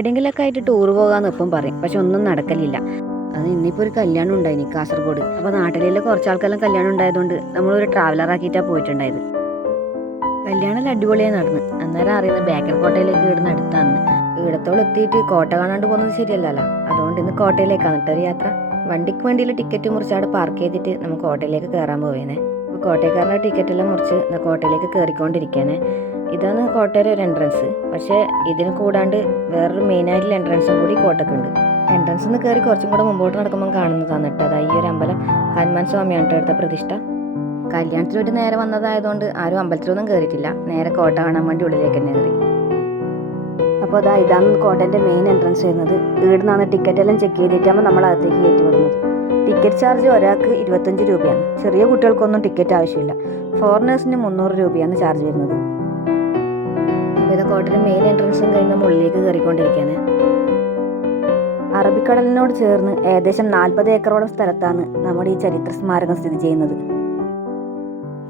എവിടെയെങ്കിലൊക്കെ ആയിട്ട് ടൂർ പോകാന്ന് ഇപ്പം പറയും. പക്ഷെ ഒന്നും നടക്കലില്ല. അത് ഇന്നിപ്പോൾ ഒരു കല്യാണം ഉണ്ടായിനി കാസർഗോഡ്. അപ്പോൾ നാട്ടിലെ കുറച്ച് ആൾക്കെല്ലാം കല്യാണം ഉണ്ടായതുകൊണ്ട് നമ്മളൊരു ട്രാവലർ ആക്കിയിട്ടാണ് പോയിട്ടുണ്ടായത്. കല്യാണം അടിപൊളിയായി നടന്ന്. അന്നേരം അറിയുന്നത് ബേക്കൽ കോട്ടയിലേക്ക് ഇവിടുന്ന് അടുത്താന്ന് ഇവിടത്തോളം എത്തിയിട്ട് കോട്ട കാണാണ്ട് പോകുന്നത് ശരിയല്ലല്ലോ. അതുകൊണ്ട് ഇന്ന് കോട്ടയിലേക്കാണ് കേട്ടോ യാത്ര. വണ്ടിക്ക് വേണ്ടിയുള്ള ടിക്കറ്റ് മുറിച്ച് അവിടെ പാർക്ക് ചെയ്തിട്ട് നമുക്ക് കോട്ടയിലേക്ക് കയറാൻ പോവേനെ. അപ്പോൾ കോട്ടയക്കാരുടെ ടിക്കറ്റ് എല്ലാം മുറിച്ച് കോട്ടയിലേക്ക് കയറിക്കൊണ്ടിരിക്കാനെ ഇതാണ് കോട്ടയുടെ ഒരു എൻട്രൻസ് പക്ഷേ ഇതിന് കൂടാണ്ട് വേറൊരു മെയിനായിട്ടുള്ള എൻട്രൻസും കൂടി കോട്ടക്കുണ്ട് എൻട്രൻസ് നിന്ന് കയറി കുറച്ചും കൂടെ മുമ്പോട്ട് നടക്കുമ്പോൾ കാണുന്നതാണ് കേട്ടോ. അതാ ഈ ഒരു അമ്പലം. ഹനുമാൻ സ്വാമിയാണ് അടുത്ത പ്രതിഷ്ഠ. കല്യാണത്തിനൊരു നേരെ വന്നതായതുകൊണ്ട് ആരും അമ്പലത്തിലൊന്നും കയറിയിട്ടില്ല നേരെ കോട്ട കാണാൻ വേണ്ടി ഉള്ളിലേക്ക് തന്നെ കയറി അപ്പോൾ അതാ ഇതാണ് കോട്ടന്റെ മെയിൻ എൻട്രൻസ് വരുന്നത്. ഇവിടുന്നാണ് ടിക്കറ്റ് എല്ലാം ചെക്ക് ചെയ്തിട്ടാകുമ്പോൾ നമ്മൾ അകത്തേക്ക് കയറ്റി വിടുന്നത്. ടിക്കറ്റ് ചാർജ് ഒരാൾക്ക് ഇരുപത്തഞ്ച് രൂപയാണ്. ചെറിയ കുട്ടികൾക്കൊന്നും ടിക്കറ്റ് ആവശ്യമില്ല. ഫോറിനേഴ്സിന് മുന്നൂറ് രൂപയാണ് ചാർജ് വരുന്നത്. അപ്പോൾ ഇത് കോട്ടയുടെ മെയിൻ എൻട്രൻസും കഴിഞ്ഞ് നമ്മൾ ഉള്ളിലേക്ക് കയറിക്കൊണ്ടിരിക്കുകയാണ്. അറബിക്കടലിനോട് ചേർന്ന് ഏകദേശം നാൽപ്പത് ഏക്കറോളം സ്ഥലത്താണ് നമ്മുടെ ഈ ചരിത്ര സ്മാരകം സ്ഥിതി ചെയ്യുന്നത്.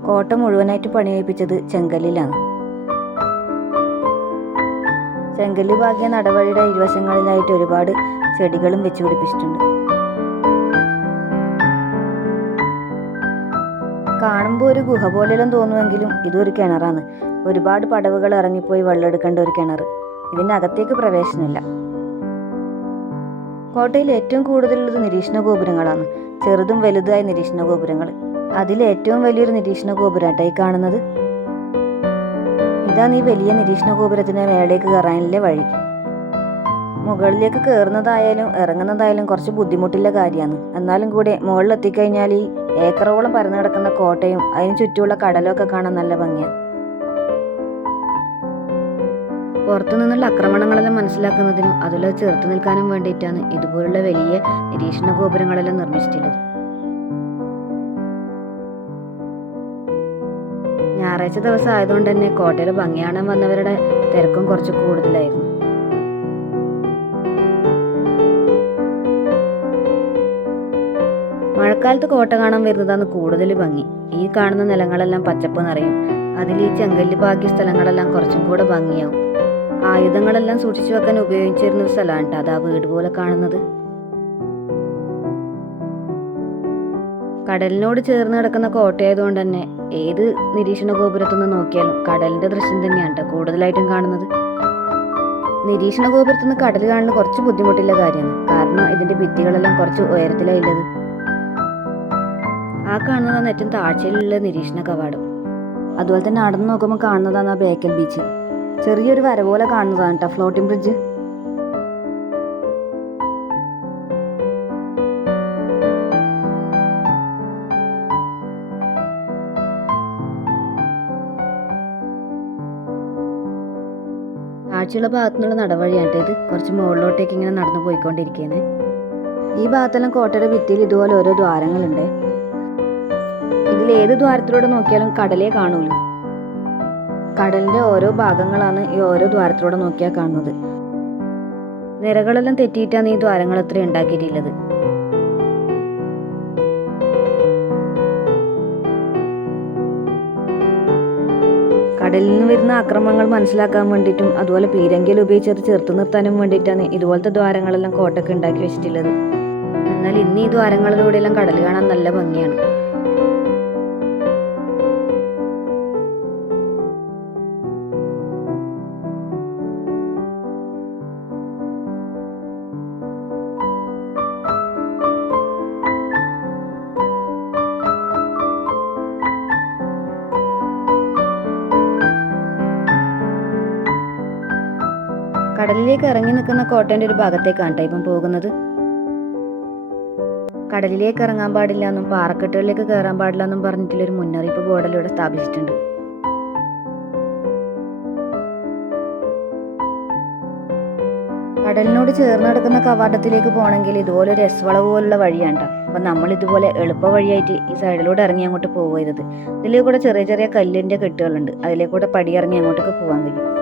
കോട്ട മുഴുവനായിട്ട് പണികഴിപ്പിച്ചത് ചെങ്കല്ലിലാണ്. ചെങ്കല്ല് ഭാഗ്യ നടവഴിയുടെ ഇരുവശങ്ങളിലായിട്ട് ഒരുപാട് ചെടികളും വെച്ച് പിടിപ്പിച്ചിട്ടുണ്ട് കാണുമ്പോൾ ഒരു ഗുഹ പോലെയെല്ലാം തോന്നുമെങ്കിലും ഇതൊരു കിണറാണ്. ഒരുപാട് പടവുകൾ ഇറങ്ങിപ്പോയി വെള്ളമെടുക്കേണ്ട ഒരു കിണർ ഇതിന്റെ അകത്തേക്ക് പ്രവേശനമില്ല. കോട്ടയിൽ ഏറ്റവും കൂടുതലുള്ളത് നിരീക്ഷണ ഗോപുരങ്ങളാണ്. ചെറുതും വലുതായ നിരീക്ഷണ ഗോപുരങ്ങൾ. അതിൽ ഏറ്റവും വലിയൊരു നിരീക്ഷണ ഗോപുരമാട്ടോ ഈ കാണുന്നത്. ഇതാണ് ഈ വലിയ നിരീക്ഷണ ഗോപുരത്തിന് മേളേക്ക് കയറാനുള്ള വഴി. മുകളിലേക്ക് കയറുന്നതായാലും ഇറങ്ങുന്നതായാലും കുറച്ച് ബുദ്ധിമുട്ടുള്ള കാര്യമാണ്. എന്നാലും കൂടെ മുകളിലെത്തിക്കഴിഞ്ഞാൽ ഈ ഏക്കറോളം പരന്നു കിടക്കുന്ന കോട്ടയും അതിന് ചുറ്റുമുള്ള കടലും ഒക്കെ കാണാൻ നല്ല ഭംഗിയാണ് പുറത്തു നിന്നുള്ള ആക്രമണങ്ങളെല്ലാം മനസ്സിലാക്കുന്നതിനും അതിൽ ചെറുത്തു നിൽക്കാനും വേണ്ടിയിട്ടാണ് ഇതുപോലുള്ള വലിയ നിരീക്ഷണ ഗോപുരങ്ങളെല്ലാം നിർമ്മിച്ചിട്ടുള്ളത്. ഞായറാഴ്ച ദിവസം ആയതുകൊണ്ട് തന്നെ കോട്ടയിൽ ഭംഗി കാണാൻ വന്നവരുടെ തിരക്കും കുറച്ച് കൂടുതലായിരുന്നു. മഴക്കാലത്ത് കോട്ട കാണാൻ വരുന്നതാണ് കൂടുതൽ ഭംഗി. ഈ കാണുന്ന നിലങ്ങളെല്ലാം പച്ചപ്പ് നിറയും. അതിൽ ഈ ചെങ്കല്ല് ഭാഗ്യ സ്ഥലങ്ങളെല്ലാം കുറച്ചും കൂടെ ഭംഗിയാവും. ആയുധങ്ങളെല്ലാം സൂക്ഷിച്ചു വെക്കാൻ ഉപയോഗിച്ചിരുന്ന ഒരു സ്ഥലമാണ് അത് ആ വീട് പോലെ കാണുന്നത്. കടലിനോട് ചേർന്ന് കിടക്കുന്ന കോട്ടയായതുകൊണ്ട് തന്നെ ഏത് നിരീക്ഷണ ഗോപുരത്തു നിന്ന് നോക്കിയാലും കടലിന്റെ ദൃശ്യം തന്നെയാണ് ട്ടോ കൂടുതലായിട്ടും കാണുന്നത്. നിരീക്ഷണ ഗോപുരത്തു നിന്ന് കടൽ കാണുന്നത് കുറച്ച് ബുദ്ധിമുട്ടുള്ള കാര്യമാണ്. കാരണം ഇതിന്റെ ഭിത്തികളെല്ലാം കുറച്ച് ഉയരത്തിലായുള്ളത് ആ കാണുന്നതാണ് ഏറ്റവും താഴ്ചയിലുള്ള നിരീക്ഷണ കവാടം അതുപോലെ തന്നെ നടന്നു നോക്കുമ്പോൾ കാണുന്നതാണ് ആ ബേക്കൽ ബീച്ച് ചെറിയൊരു വര പോലെ കാണുന്നതാണ് കേട്ടോ ഫ്ലോട്ടിംഗ് ബ്രിഡ്ജ് താഴ്ചയുള്ള ഭാഗത്തു നിന്നുള്ള നടവഴിയാണ് ഇത്. കുറച്ച് മുകളിലോട്ടേക്ക് ഇങ്ങനെ നടന്നു പോയിക്കൊണ്ടിരിക്കുകയാണ് ഈ ഭാഗത്തെല്ലാം കോട്ടയുടെ ഭിത്തിയിൽ ഇതുപോലെ ഓരോ ദ്വാരങ്ങളുണ്ട്. ഇതിൽ ഏത് ദ്വാരത്തിലൂടെ നോക്കിയാലും കടലേ കാണൂലൂ. കടലിന്റെ ഓരോ ഭാഗങ്ങളാണ് ഈ ഓരോ ദ്വാരത്തിലൂടെ നോക്കിയാൽ കാണുന്നത്. നിരകളെല്ലാം തെറ്റിയിട്ടാണ് ഈ ദ്വാരങ്ങൾ അത്ര ഉണ്ടാക്കിയിട്ടുള്ളത്. കടലിൽ നിന്ന് വരുന്ന ആക്രമണങ്ങൾ മനസ്സിലാക്കാൻ വേണ്ടിയിട്ടും അതുപോലെ പീരങ്കിയിൽ ഉപയോഗിച്ച് അത് ചെറുത്തു നിർത്താനും വേണ്ടിയിട്ടാണ് ഇതുപോലത്തെ ദ്വാരങ്ങളെല്ലാം കോട്ടൊക്കെ ഉണ്ടാക്കി വെച്ചിട്ടുള്ളത്. എന്നാൽ ഇന്ന് ഈ ദ്വാരങ്ങളിലൂടെയെല്ലാം കടൽ കാണാൻ നല്ല ഭംഗിയാണ്. കടലിലേക്ക് ഇറങ്ങി നിൽക്കുന്ന കോട്ടേന്റെ ഒരു ഭാഗത്തേക്കാണ് ട്ടോ ഇപ്പം പോകുന്നത്. കടലിലേക്ക് ഇറങ്ങാൻ പാടില്ല എന്നും പാറക്കെട്ടുകളിലേക്ക് കയറാൻ പാടില്ല എന്നും പറഞ്ഞിട്ടുള്ളൊരു മുന്നറിയിപ്പ് ബോർഡിലൂടെ സ്ഥാപിച്ചിട്ടുണ്ട്. കടലിനോട് ചേർന്ന് കിടക്കുന്ന കവാടത്തിലേക്ക് പോകണമെങ്കിൽ ഇതുപോലെ ഒരു എസ്വളവ് പോലുള്ള വഴിയാണ് ട്ടോ. അപ്പം നമ്മൾ ഇതുപോലെ എളുപ്പ വഴിയായിട്ട് ഈ സൈഡിലൂടെ ഇറങ്ങി അങ്ങോട്ട് പോകരുത്. ഇതിലേ ചെറിയ ചെറിയ കല്ലിന്റെ കെട്ടുകളുണ്ട്. അതിലേ കൂടെ പടി ഇറങ്ങി അങ്ങോട്ടൊക്കെ പോകാൻ കഴിയും.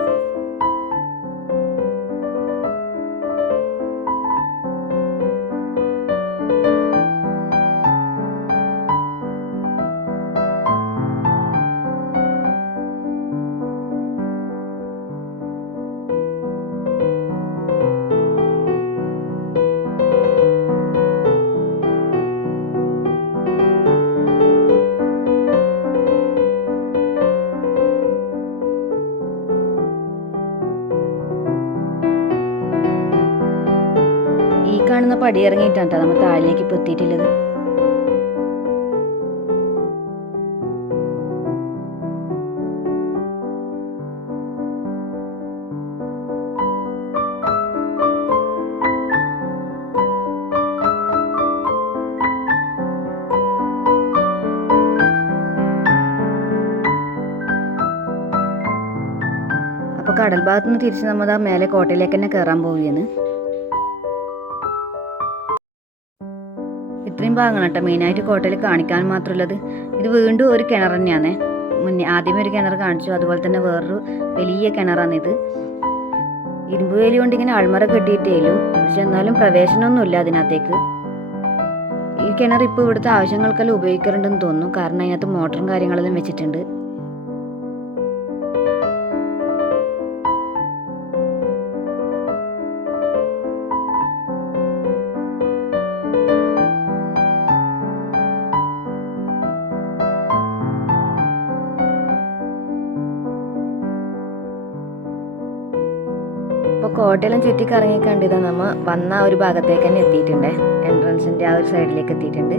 കാണുന്ന പടി ഇറങ്ങിയിട്ടാണ് നമ്മൾ താഴേക്ക് ഇപ്പോൾ എത്തിയിട്ടുള്ളത്. കടൽ ഭാഗത്തുനിന്ന് തിരിച്ച് നമ്മൾ ആ മേലെ കോട്ടയിലേക്ക് തന്നെ കയറാൻ പോവുകയാണ്. ഇത്രയും ഭാഗങ്ങൾ കേട്ടോ മെയിനായിട്ട് കോട്ടയിൽ കാണിക്കാൻ മാത്രമുള്ളത്. ഇത് വീണ്ടും ഒരു കിണർ തന്നെയാണ്. മുന്നേ ആദ്യമേ ഒരു കിണർ കാണിച്ചു. അതുപോലെ തന്നെ വേറൊരു വലിയ കിണറാണിത് ഇരുമ്പ് വേലി കൊണ്ട് ഇങ്ങനെ അൾമറ കെട്ടിയിട്ടേലും പക്ഷെ എന്നാലും പ്രവേശനമൊന്നുമില്ല അതിനകത്തേക്ക്. ഈ കിണർ ഇപ്പോൾ ഇവിടുത്തെ ആവശ്യങ്ങൾക്കെല്ലാം ഉപയോഗിക്കാറുണ്ടെന്ന് തോന്നുന്നു. കാരണം അതിനകത്ത് മോട്ടറും കാര്യങ്ങളെല്ലാം വെച്ചിട്ടുണ്ട്. കോട്ടയെല്ലാം ചുറ്റി കറങ്ങി കണ്ടിതാ നമ്മ വന്ന ഒരു ഭാഗത്തേക്ക് തന്നെ എത്തിയിട്ടുണ്ട്. എൻട്രൻസിന്റെ ആ ഒരു സൈഡിലേക്ക് എത്തിയിട്ടുണ്ട്.